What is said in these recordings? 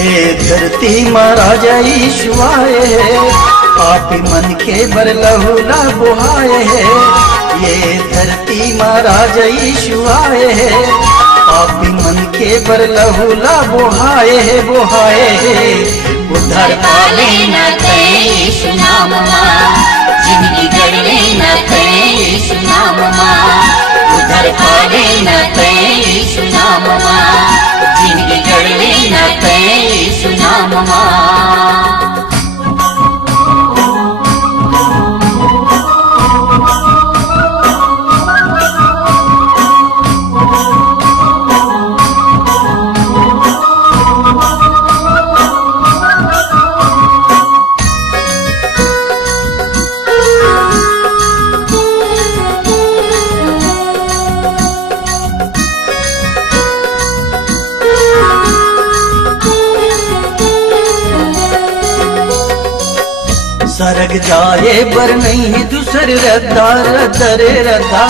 ये धरती महाराज यीशु आए है, पापी मन के बर लहूला बुहाए है। ये धरती महाराज यीशु आए है, पापी मन के बर लहूला बुहाए है, बुहाए है। उद्धार पाले न यीशु नाम मां, जिंदगी गड़ले न यीशु नाम मां। उद्धार पाले न यीशु नाम मां, जिंदगी गड़ले न यीशु नाम मां। सरग जाए बर नहीं दूसर रद्दा रद्दा रे रद्दा,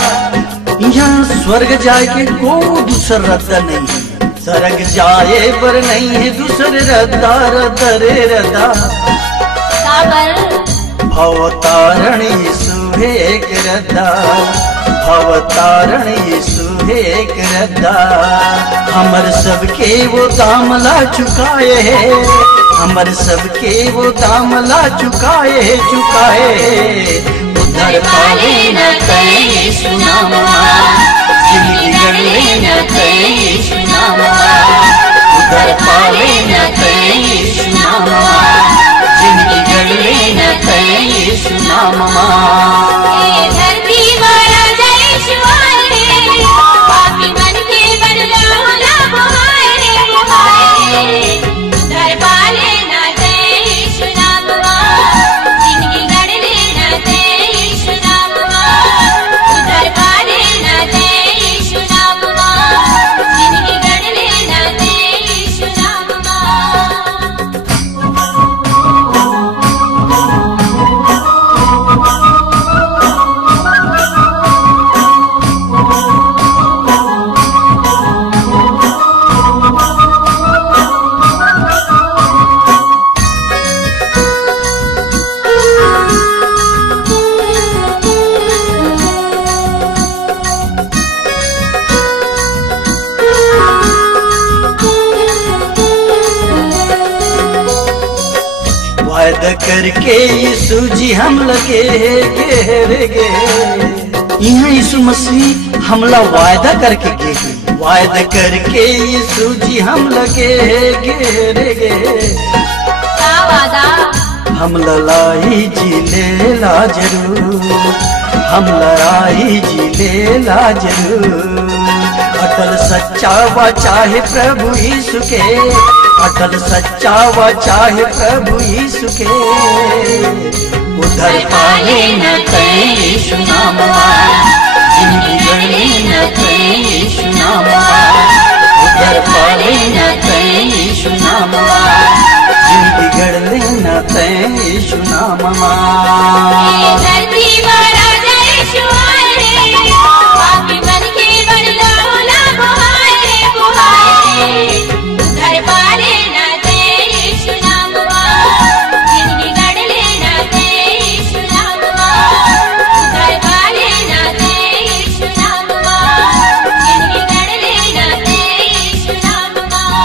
यहाँ स्वर्ग जाए के को दूसर रद्दा नहीं। सरग जाए बर नहीं है दूसर रद्दा रद्दा रे रद्दा। भवतारण यीशु है एक रद्दा, भवतारण यीशु है एक रद्दा। हमर सबके वो दाम ला चुकाए है, हमर सबके वो दाम ला चुकाए है, चुकाए। उद्धार पाले न यीशु नाम मां, जिंदगी गड़ले न यीशु नाम मां। उद्धार पाले न यीशु नाम मां, जिंदगी गड़ले न यीशु नाम मां। धरती वाला यीशु आए, पापी मन के बर लहूला बुहाए रे बुहाए। उद्धार पाले न यीशु नाम मां, जिंदगी गड़ले न यीशु नाम मां। उद्धार पाले न यीशु नाम मां, जिंदगी गड़ले न यीशु नाम मां। वायदा करके यीशु जी हम लगे गे, यहाँ यीशु मसीह हमला वायदा करके गे, वायदा करके यीशु जी हम लगे गे। हम लड़ाई जी ले ला जरूर, हम लड़ाई जी ले ला जरूर। अटल सच्चा व चाहे प्रभु यीशु के, अटल सच्चा व चाहे प्रभु यीशु के। उद्धार पाले न यीशु नाम मां, जिंदगी गड़ले न यीशु नाम मां। उद्धार पाले न यीशु नाम मां, जिंदगी गड़ले न यीशु नाम मां। धरती वाला यीशु आए, पापी मन के बर लहूला बुहाए रे बुहाए। उद्धार पाले न यीशु नाम मां, जिंदगी गड़ले न यीशु नाम मां। उद्धार पाले न यीशु नाम मां, जिंदगी गड़ले न यीशु नाम मां।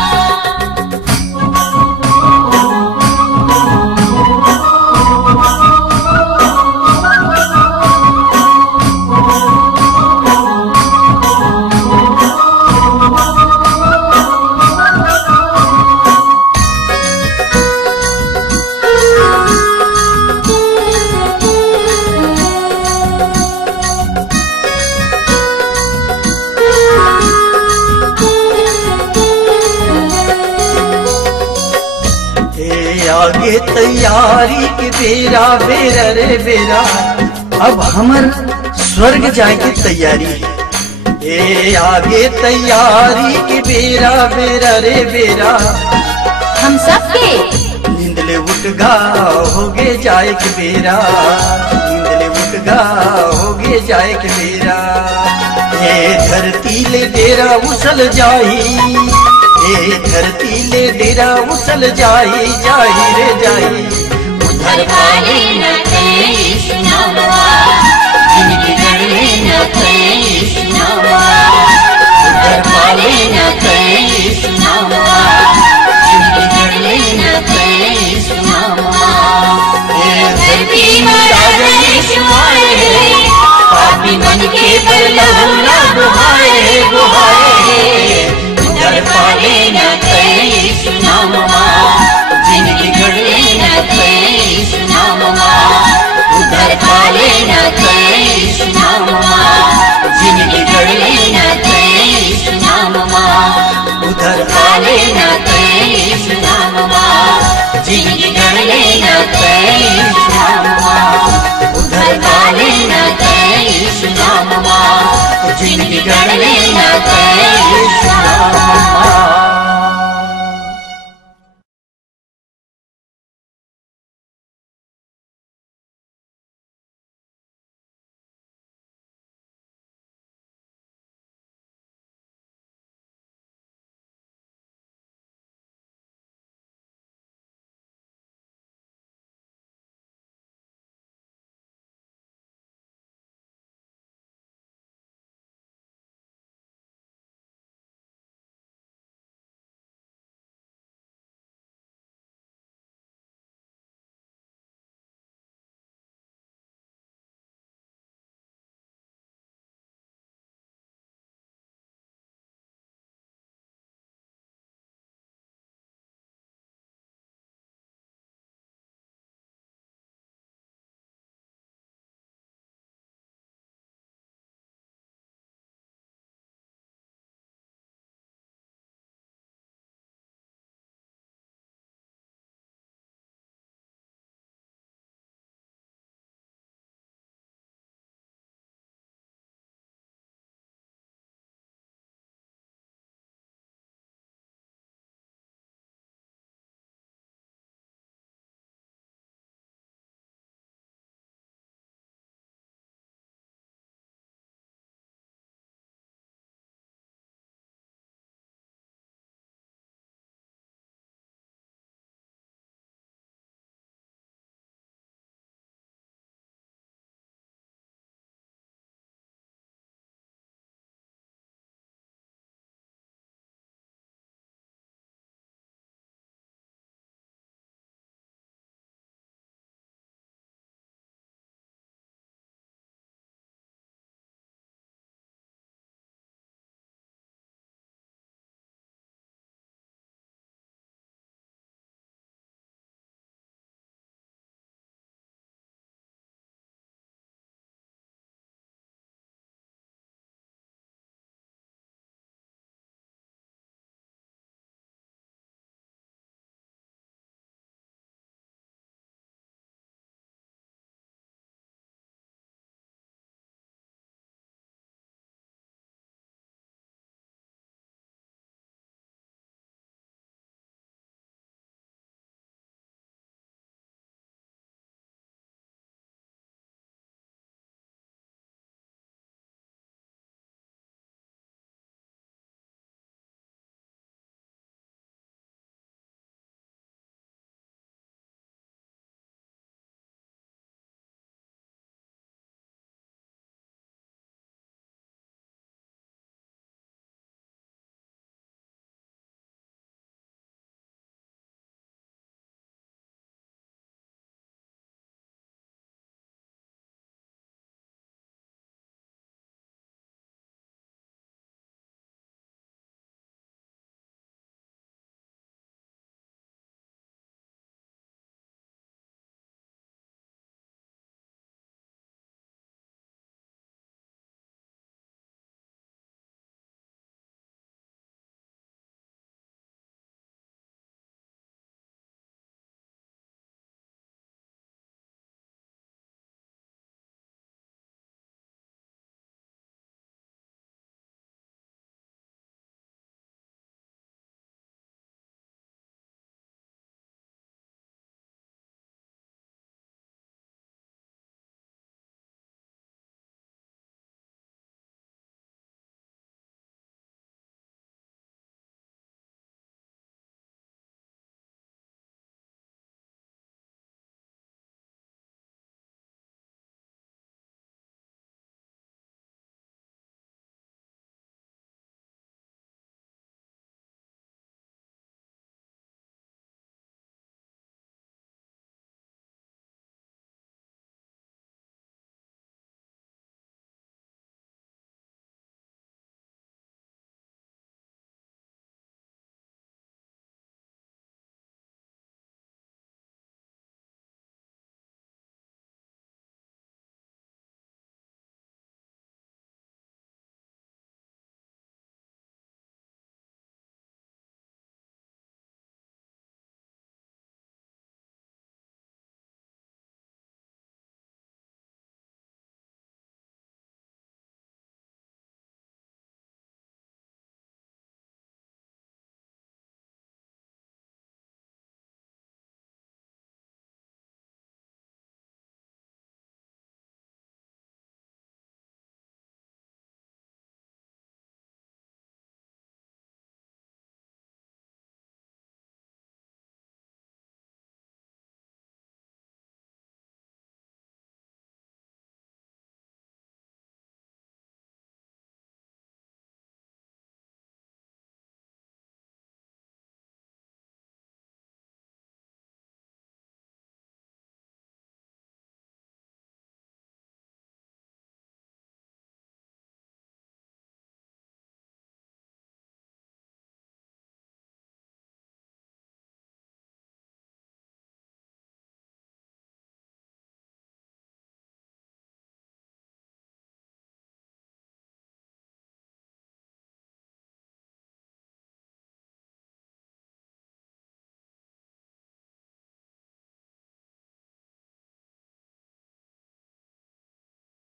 आगे तैयारी के बेरा बेरा रे बेरा, अब हमर स्वर्ग जाए की तैयारी है। ए आगे तैयारी के बेरा बेरा रे बेरा, हम सबके नींदले उठ गा होगे जाए के बेरा, नींदले उठ गा होगे जाए के बेरा। ए धरती ले बेरा उछल जाई, ए धरती ले दिरा उछल जाई जाई रे जाई। उधर पाले न यीशु नामवा, जिंदगी गड़ले न यीशु नामवा। उधर पाले न यीशु नामवा, जिंदगी गड़ले न यीशु नामवा। ये धरती में राजा यीशु आए, पापी मन के पर लहू ना बुहाए बुहाए। उधर पाले न यीशु नामवा, जिंदगी गड़ले न यीशु नामवा। उधर पाले न यीशु नामवा, जिंदगी गड़ले न यीशु नामवा। उधर पाले न यीशु नामवा, जिंदगी गड़ले न यीशु नामवा। उधर पाले न यीशु नामवा, जिंदगी गड़ले न यीशु नामवा।